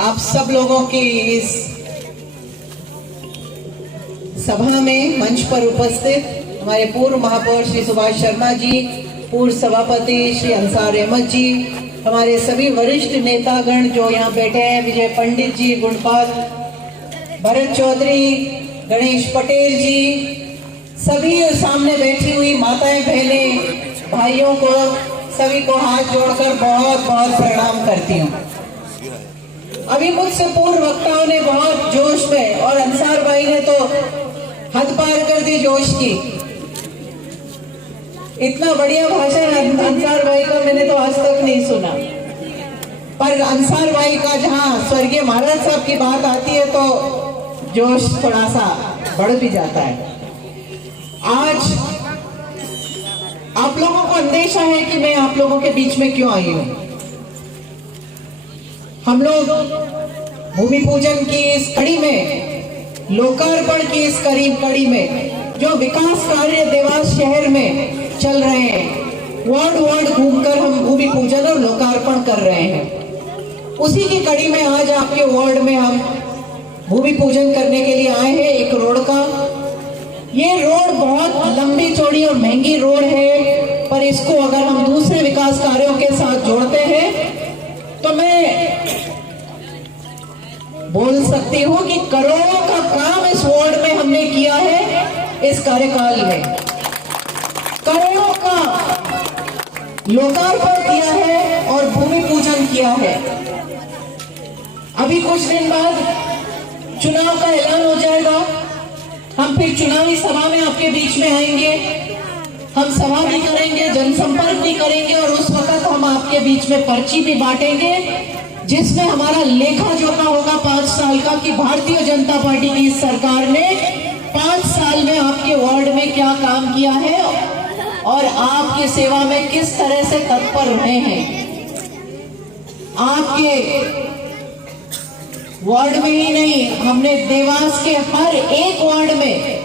आप सब लोगों की इस सभा में मंच पर उपस्थित हमारे पूर्व महापौर श्री सुभाष शर्मा जी, पूर्व सभापति श्री अंसार अहमद जी, हमारे सभी वरिष्ठ नेतागण जो यहाँ बैठे हैं, विजय पंडित जी, गुणपाल, भरत चौधरी, गणेश पटेल जी, सभी सामने बैठी हुई माताएं, बहनें, भाइयों को सभी को हाथ जोड़कर बहुत बहुत प्रणाम करती हूँ। अभी मुझसे पूर्व वक्ताओं ने बहुत जोश में और अंसार भाई ने तो हद पार कर दी जोश की। इतना बढ़िया भाषण अंसार भाई का मैंने तो आज तक नहीं सुना। पर अंसार भाई का जहाँ स्वर्गीय महाराज साहब की बात आती है तो जोश थोड़ा सा बढ़ भी जाता है। आज आप लोगों को अंदेशा है कि मैं आप लोगों के बीच में क्यों आई हूं। हम लोग भूमि पूजन की इस कड़ी में, लोकार्पण की इस कड़ी में जो विकास कार्य देवास शहर में चल रहे हैं, वार्ड वार्ड घूमकर हम भूमि पूजन और लोकार्पण कर रहे हैं। उसी की कड़ी में आज आपके वार्ड में हम भूमि पूजन करने के लिए आए हैं। एक रोड का, ये रोड बहुत लंबी चौड़ी और महंगी रोड है, पर इसको अगर हम दूसरे विकास कार्यों के साथ जोड़ते हैं तो मैं बोल सकती हूँ कि करोड़ों का काम इस वार्ड में हमने किया है। इस कार्यकाल में करोड़ों का लोकार्पण किया है और भूमि पूजन किया है। अभी कुछ दिन बाद चुनाव का ऐलान हो जाएगा, हम फिर चुनावी सभा में आपके बीच में आएंगे, हम सभा भी करेंगे, जनसंपर्क भी करेंगे और उस वक्त हम आपके बीच में पर्ची भी बांटेंगे जिसमें हमारा लेखा जोखा होगा 5 साल का कि भारतीय जनता पार्टी की इस सरकार ने 5 साल में आपके वार्ड में क्या काम किया है और आपकी सेवा में किस तरह से तत्पर रहे हैं। आपके वार्ड में ही नहीं, हमने देवास के हर एक वार्ड में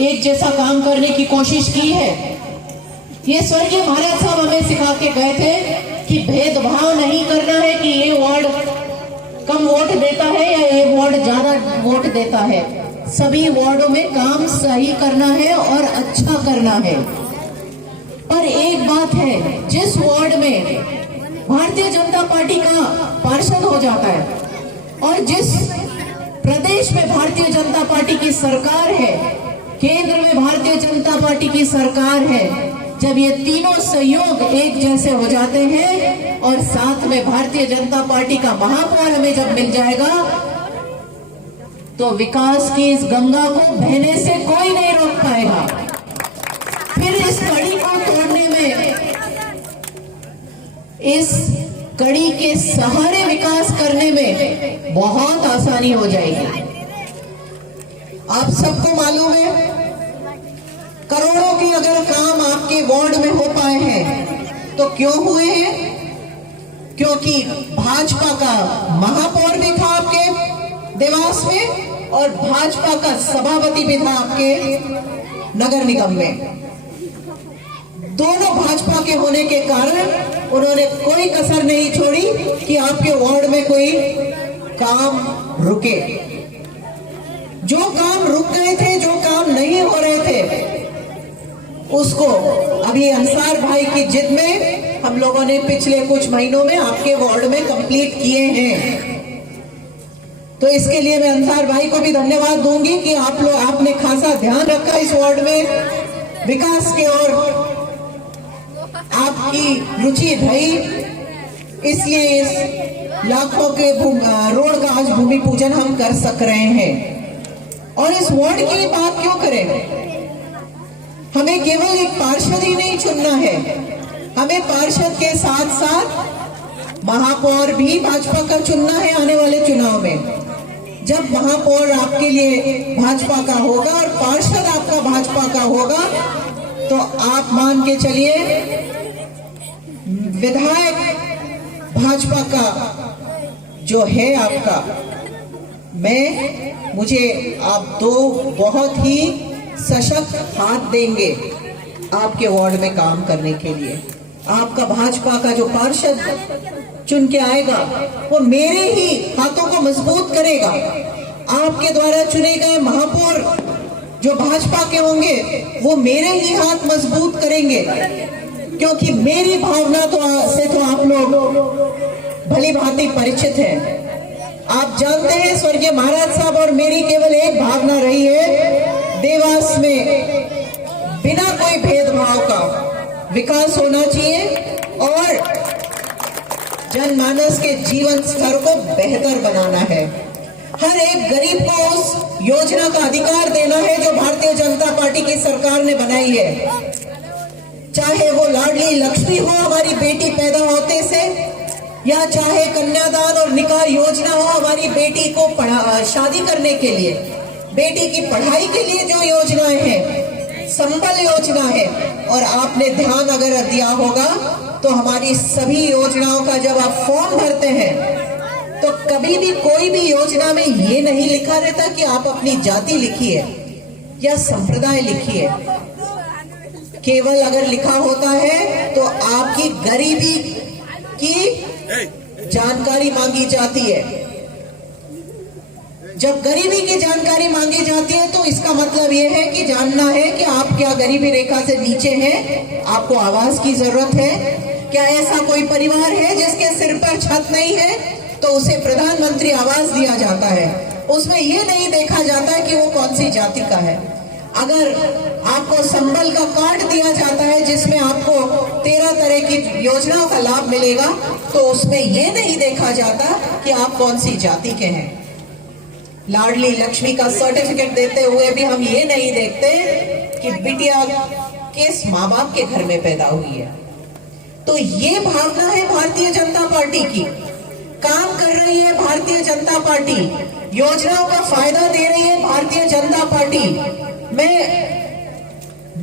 एक जैसा काम करने की कोशिश की है। ये स्वर्गीय महाराज साहब हमें सिखा के गए थे कि भेदभाव नहीं करना है कि ये वार्ड कम वोट देता है या ये वार्ड ज्यादा वोट देता है। सभी वार्डों में काम सही करना है और अच्छा करना है। पर एक बात है, जिस वार्ड में भारतीय जनता पार्टी का पार्षद हो जाता है और जिस प्रदेश में भारतीय जनता पार्टी की सरकार है, केंद्र में भारतीय जनता पार्टी की सरकार है, जब ये तीनों सहयोग एक जैसे हो जाते हैं और साथ में भारतीय जनता पार्टी का महापौर हमें जब मिल जाएगा तो विकास की इस गंगा को बहने से कोई नहीं रोक पाएगा। फिर इस कड़ी को तोड़ने में, इस कड़ी के सहारे विकास करने में बहुत आसानी हो जाएगी। आप सबको मालूम है, करोड़ों के अगर काम आपके वार्ड में हो पाए हैं तो क्यों हुए हैं? क्योंकि भाजपा का महापौर भी था आपके देवास में और भाजपा का सभापति भी था आपके नगर निगम में। दोनों भाजपा के होने के कारण उन्होंने कोई कसर नहीं छोड़ी कि आपके वार्ड में कोई काम रुके। जो काम रुक गए थे, जो काम नहीं हो रहे थे, उसको अभी अंसार भाई की जिद में हम लोगों ने पिछले कुछ महीनों में आपके वार्ड में कंप्लीट किए हैं। तो इसके लिए मैं अंसार भाई को भी धन्यवाद दूंगी कि आपने खासा ध्यान रखा इस वार्ड में विकास के और आपकी रुचि रही, इसलिए इस लाखों के रोड का आज भूमि पूजन हम कर सक रहे हैं। और इस वार्ड की बात क्यों करें? हमें केवल एक पार्षद ही नहीं चुनना है, हमें पार्षद के साथ साथ महापौर भी भाजपा का चुनना है। आने वाले चुनाव में जब महापौर आपके लिए भाजपा का होगा और पार्षद आपका भाजपा का होगा तो आप मान के चलिए विधायक भाजपा का जो है आपका, मुझे आप दो बहुत ही सशक्त हाथ देंगे आपके वार्ड में काम करने के लिए। आपका भाजपा का जो पार्षद चुन के आएगा वो मेरे ही हाथों को मजबूत करेगा। आपके द्वारा चुने गए महापौर जो भाजपा के होंगे वो मेरे ही हाथ मजबूत करेंगे, क्योंकि मेरी भावना से तो आप लोग भली भांति परिचित हैं। आप जानते हैं स्वर्गीय महाराज साहब और मेरी केवल एक भावना रही है, देवास में बिना कोई भेदभाव का विकास होना चाहिए और जनमानस के जीवन स्तर को बेहतर बनाना है। हर एक गरीब को उस योजना का अधिकार देना है जो भारतीय जनता पार्टी की सरकार ने बनाई है। चाहे वो लाडली लक्ष्मी हो हमारी बेटी पैदा होते से, या चाहे कन्यादान और निकाह योजना हो हमारी बेटी को शादी करने के लिए, बेटी की पढ़ाई के लिए जो योजनाएं हैं, संबल योजना है। और आपने ध्यान अगर दिया होगा तो हमारी सभी योजनाओं का जब आप फॉर्म भरते हैं तो कभी भी कोई भी योजना में ये नहीं लिखा रहता कि आप अपनी जाति लिखिए या संप्रदाय लिखिए। केवल अगर लिखा होता है तो आपकी गरीबी की जानकारी मांगी जाती है। जब गरीबी की जानकारी मांगी जाती है तो इसका मतलब यह है कि जानना है कि आप क्या गरीबी रेखा से नीचे हैं, आपको आवास की जरूरत है। क्या ऐसा कोई परिवार है जिसके सिर पर छत नहीं है तो उसे प्रधानमंत्री आवास दिया जाता है। उसमें यह नहीं देखा जाता कि वो कौन सी जाति का है। अगर आपको संबल का कार्ड दिया जाता है जिसमें आपको 13 तरह की योजनाओं का लाभ मिलेगा तो उसमें यह नहीं देखा जाता कि आप कौन सी जाति के हैं। लाडली लक्ष्मी का सर्टिफिकेट देते हुए भी हम ये नहीं देखते कि बिटिया किस माँ बाप के घर में पैदा हुई है। तो ये भावना है भारतीय जनता पार्टी की। काम कर रही है भारतीय जनता पार्टी, योजनाओं का फायदा दे रही है भारतीय जनता पार्टी। मैं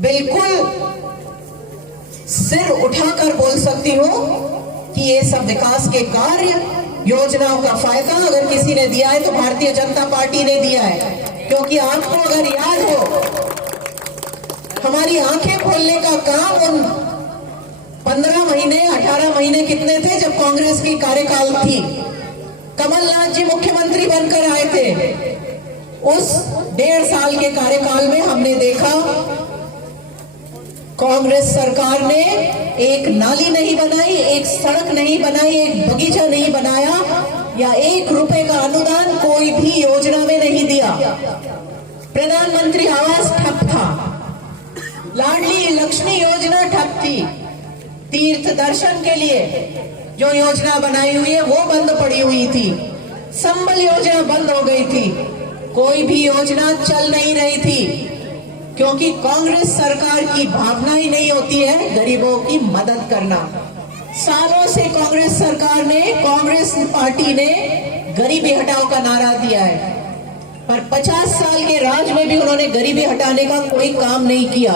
बिल्कुल सिर उठाकर बोल सकती हूँ कि ये सब विकास के कार्य, योजनाओं का फायदा अगर किसी ने दिया है तो भारतीय जनता पार्टी ने दिया है। क्योंकि आपको अगर याद हो, हमारी आंखें खोलने का काम उन 15 महीने 18 महीने कितने थे जब कांग्रेस की कार्यकाल थी, कमलनाथ जी मुख्यमंत्री बनकर आए थे। उस 1.5 साल के कार्यकाल में हमने देखा कांग्रेस सरकार ने एक नाली नहीं बनाई, एक सड़क नहीं बनाई, एक बगीचा नहीं बनाया, या 1 रुपए का अनुदान कोई भी योजना में नहीं दिया। प्रधानमंत्री आवास ठप था, लाडली लक्ष्मी योजना ठप थी, तीर्थ दर्शन के लिए जो योजना बनाई हुई है वो बंद पड़ी हुई थी, संबल योजना बंद हो गई थी, कोई भी योजना चल नहीं रही थी। क्योंकि कांग्रेस सरकार की भावना ही नहीं होती है गरीबों की मदद करना। सालों से कांग्रेस सरकार ने, कांग्रेस पार्टी ने गरीबी हटाओ का नारा दिया है, पर 50 साल के राज में भी उन्होंने गरीबी हटाने का कोई काम नहीं किया।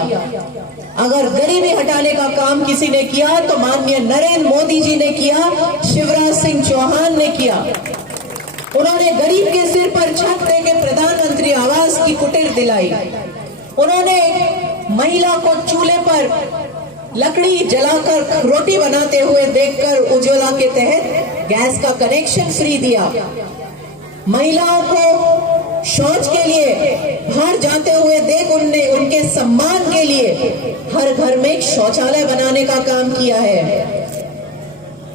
अगर गरीबी हटाने का काम किसी ने किया तो माननीय नरेंद्र मोदी जी ने किया, शिवराज सिंह चौहान ने किया। उन्होंने गरीब के सिर पर छत देके प्रधानमंत्री आवास की कुटीर दिलाई। उन्होंने महिला को चूल्हे पर लकड़ी जलाकर रोटी बनाते हुए देखकर उज्ज्वला के तहत गैस का कनेक्शन फ्री दिया। महिलाओं को शौच के लिए बाहर जाते हुए देख उनके सम्मान के लिए हर घर में एक शौचालय बनाने का काम किया है।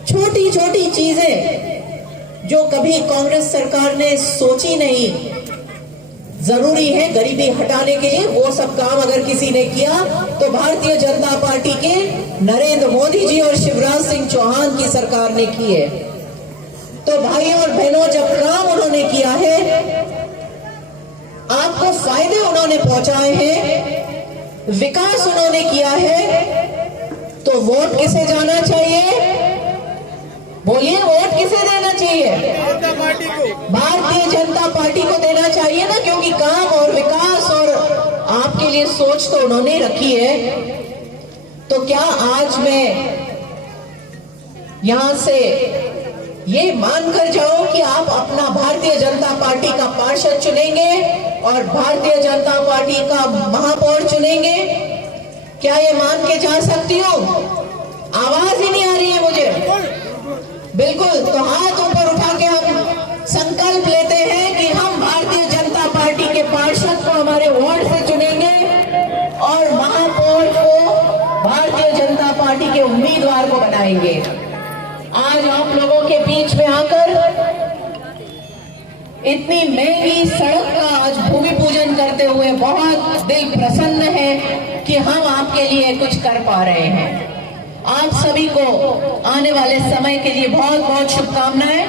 छोटी छोटी चीजें जो कभी कांग्रेस सरकार ने सोची नहीं, जरूरी है गरीबी हटाने के लिए, वो सब काम अगर किसी ने किया तो भारतीय जनता पार्टी के नरेंद्र मोदी जी और शिवराज सिंह चौहान की सरकार ने किए। तो भाइयों और बहनों, जब काम उन्होंने किया है, आपको फायदे उन्होंने पहुंचाए हैं, विकास उन्होंने किया है, तो वोट किसे जाना चाहिए? बोलिए, वोट किसे देना चाहिए? भारतीय जनता पार्टी को देना चाहिए ना, क्योंकि काम और विकास और आपके लिए सोच तो उन्होंने रखी है। तो क्या आज मैं यहां से ये मानकर जाओ कि आप अपना भारतीय जनता पार्टी का पार्षद चुनेंगे और भारतीय जनता पार्टी का महापौर चुनेंगे? क्या ये मान के जा सकती हो? आवाज ही नहीं आ रही है मुझे। बिल्कुल, तो हाथ ऊपर उठा के हम संकल्प लेते हैं कि हम भारतीय जनता पार्टी के पार्षद को हमारे वार्ड से चुनेंगे और महापौर को भारतीय जनता पार्टी के उम्मीदवार को बनाएंगे। आज आप लोगों के बीच में आकर इतनी महंगी सड़क का आज भूमि पूजन करते हुए बहुत दिल प्रसन्न है कि हम आपके लिए कुछ कर पा रहे हैं। आप सभी को आने वाले समय के लिए बहुत बहुत शुभकामनाएं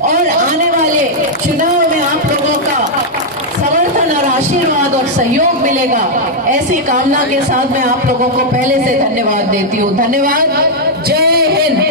और आने वाले चुनाव में आप लोगों का समर्थन और आशीर्वाद और सहयोग मिलेगा, ऐसी कामना के साथ मैं आप लोगों को पहले से धन्यवाद देती हूँ। धन्यवाद। जय हिंद।